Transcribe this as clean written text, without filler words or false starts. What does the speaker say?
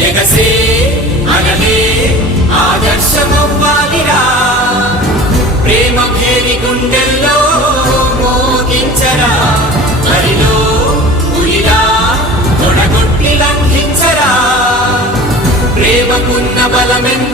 ఎగసే అనలే ఆదర్శమవ్వాలిరా ప్రేమ భేరి గుండెల్లో మోగించరా బరిలో పులిలా తొడగొట్టి లంఘించరా ప్రేమకున్న బలమెంత